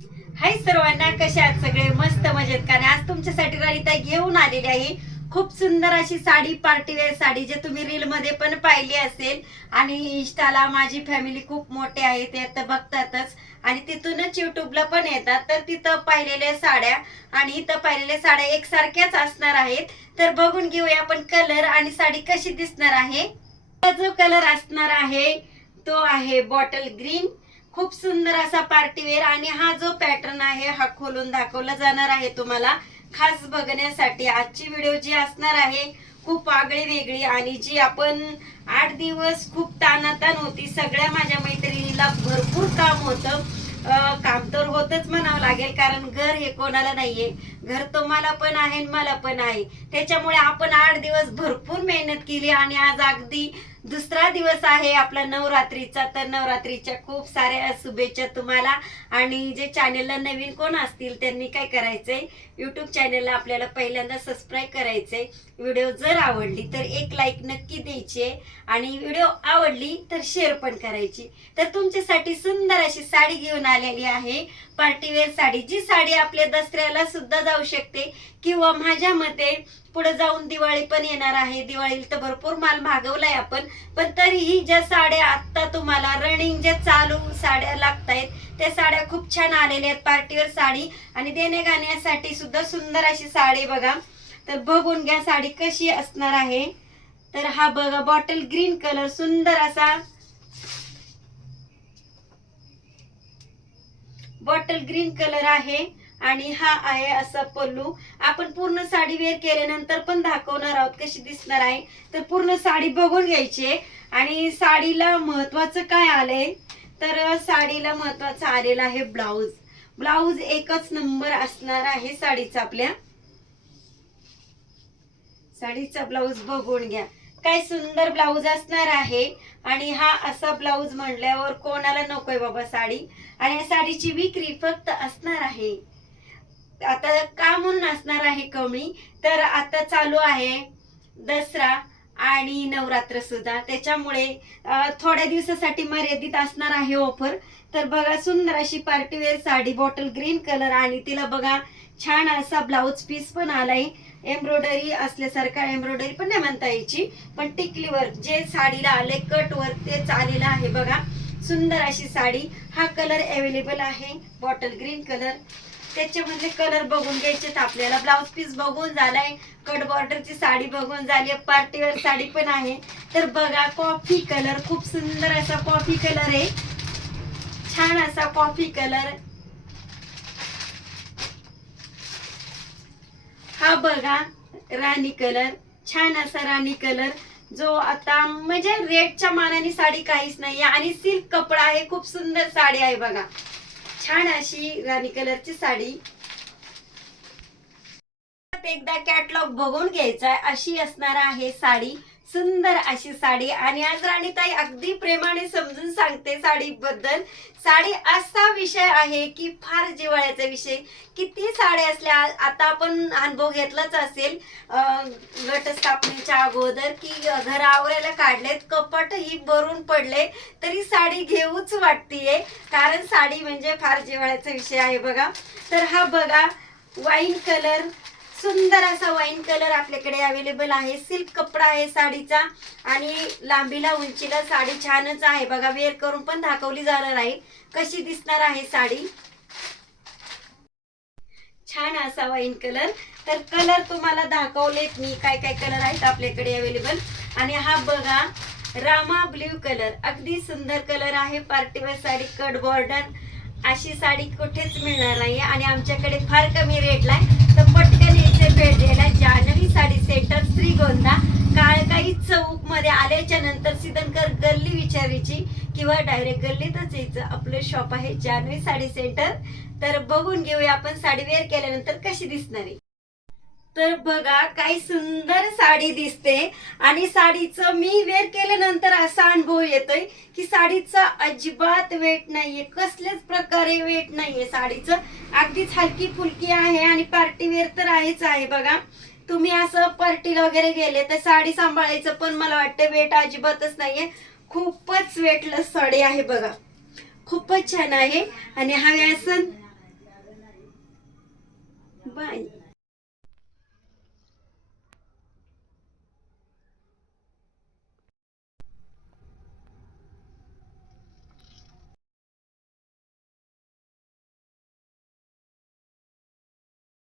हाय सर्वांना कशा आहात सगळे? मस्त मजेत कारण आज तुमच्यासाठी ललिता घेऊन आलेली आहे. खूप सुंदर अशी साडी पार्टीवेअर साडी जे तुम्ही रील मध्ये पण पाहिली असेल. आणि इंस्टाला माझी फॅमिली खूप मोठी आहे ते आता बघतातच. आणि तिथूनच युट्यूबला पण येतात. तर तिथं पाहिलेल्या साड्या आणि इथं पाहिलेल्या साड्या एकसारख्याच असणार आहेत. तर बघून घेऊया आपण कलर आणि साडी कशी दिसणार आहे. जो कलर असणार आहे तो आहे बॉटल ग्रीन खूप सुंदर असा पार्टीवेअर आणि हा जो पॅटर्न आहे हा खोलून दाखवला जाणार आहे तुम्हाला. खास बघण्यासाठी आजची व्हिडिओ जी असणार आहे खूप आगळी वेगळी आणि जी आपण आठ दिवस खूप तानातान होती सगळ्या माझ्या मैत्रिणीला भरपूर काम होतं. काम तर होतच म्हणावं लागेल कारण घर हे कोणाला नाहीये. घर तुम्हाला पण आहे मला पण आहे. त्याच्यामुळे आपण आठ दिवस भरपूर मेहनत केली आणि आज अगदी दुसरा दिवस आहे आपला नवरात्रीचा. तर नवरात्रीच्या खूप साऱ्या शुभेच्छा तुम्हाला. आणि जे चॅनेलला नवीन कोण असतील त्यांनी काय करायचंय? युट्यूब चॅनेलला आपल्याला पहिल्यांदा सबस्क्राईब करायचंय. व्हिडिओ जर आवडली तर एक लाईक नक्की द्यायची आणि व्हिडिओ आवडली तर शेअर पण करायची. तर तुमच्यासाठी सुंदर अशी साडी घेऊन आलेली आहे. पार्टीवेअर साडी. जी साडी आपल्या दसऱ्याला सुद्धा जाऊ शकते. किंवा माझ्या मते पुढे जाऊन दिवाळी पण येणार आहे. दिवाळीला तर भरपूर माल मागवलाय आपण. पण तरीही ज्या साड्या आता तुम्हाला रनिंग ज्या चालू साड्या लागतायत त्या साड्या खूप छान आलेल्या आहेत. पार्टीवर साडी आणि देणे गाण्यासाठी सुद्धा सुंदर अशी साडी बघा. तर बघून घ्या साडी कशी असणार आहे. तर हा बघा बॉटल ग्रीन कलर सुंदर असा. बॉटल ग्रीन कलर आहे. आणि हा आहे असा पल्लू. आपण पूर्ण साडी वेअर केल्यानंतर पण दाखवणार आहोत कशी दिसणार आहे. तर पूर्ण साडी बघून घ्यायची आणि साडीला महत्वाचं काय आलंय? तर साडीला महत्वाचं आलेलं आहे ब्लाऊज. ब्लाऊज एकच नंबर असणार आहे साडीचा आपल्या. साडीचा ब्लाऊज बघून घ्या. काय सुंदर ब्लाऊज असणार आहे. आणि हा असा ब्लाऊज म्हणल्यावर कोणाला नकोय बाबा साडी. आणि या साडीची विक्री फक्त असणार आहे. आता का म्हणून असणार आहे कमी? तर आता चालू आहे दसरा आणि नवरात्र सुद्धा. त्याच्यामुळे थोड्या दिवसासाठी मर्यादित असणार आहे ऑफर तर बघा सुंदर अशी party wear sari bottle green colour आणि तिला बघा छान असा ब्लाऊज पीस पण आलाय. एम्ब्रॉयडरी असल्यासारखा एम्ब्रॉयडरी पण नाही म्हणता यायची. पण टिकलीवर जे साडीला आले कटवर तेच ते आलेलं आहे बघा. सुंदर अशी साडी. हा कलर अवेलेबल आहे बॉटल ग्रीन कलर त्याच्यामधले कलर बघून घ्यायचे आपल्याला. ब्लाऊज पीस बघून झालाय कट बॉर्डरची साडी बघून झाली पार्टीवर साडी पण आहे. तर बघा कॉफी कलर खूप सुंदर असा कॉफी कलर आहे. छान असा कॉफी कलर हा बघा राणी कलर छान असा राणी कलर जो आता म्हणजे रेडच्या मानाने साडी काहीच नाही आणि सिल्क कपडा आहे खूप सुंदर साडी आहे बघा. छान अशी राणी कलरची साडी. एकदा कॅटलॉग बघून घ्यायचा अशी असणार आहे साडी. सुंदर अशी साडी. आणि आज राणीताई अगदी प्रेमाने समजून सांगते साडी बद्दल साडी असा विषय आहे की फार जिव्हाळ्याचा विषय. किती साड्या असल्या आता आपण अनुभव घेतलाच असेल. घटस्थापनेच्या अगोदर की घर आवरायला काढलेत कपाट ही भरून पडले तरी साडी घेऊच वाटतीये. कारण साडी म्हणजे फार जिव्हाळ्याचा विषय आहे बघा. तर हा बघा वाईन कलर सुंदर असा वाईन कलर आपल्याकडे अवेलेबल आहे. सिल्क कपडा आहे साडीचा आणि लांबीला उंचीला साडी छानच आहे. बघा वेअर करून पण दाखवली जाणार आहे. कशी दिसणार आहे साडी? छान असा वाईन कलर तर कलर तुम्हाला दाखवलेत मी. काय काय कलर आहेत आपल्याकडे अवेलेबल आणि हा बघा रामा ब्ल्यू कलर अगदी सुंदर कलर आहे. पार्टीवर साडी कट बॉर्डर अशी साडी कुठेच मिळणार नाही आणि आमच्याकडे फार कमी रेटला आहे तर पटकन इथे भेट द्यायला जान्हवी साडी सेंटर श्रीगोंदा काळकाई चौकमध्ये आल्याच्यानंतर सिद्धनकर गल्ली विचारायची किंवा डायरेक्ट गल्लीतच यायचं. आपलं शॉप आहे जान्हवी साडी सेंटर तर बघून घेऊया आपण साडी वेअर केल्यानंतर कशी दिसणार आहे. तर बघा काय सुंदर साडी दिसते. आणि साडीचं मी वेअर केल्यानंतर असा अनुभव येतोय की साडीचा अजिबात वेट नाहीये. कसल्याच प्रकारे वेट नाहीये साडीचं. अगदीच हलकी फुलकी आहे आणि पार्टी वेअर तर आहेच आहे बघा. तुम्ही असं पार्टीला वगैरे गेले तर साडी सांभाळायचं पण मला वाटतं वेट अजिबातच नाहीये. खूपच वेटलेस साडी आहे बघा. खूपच छान आहे. आणि हा व्यसन बाय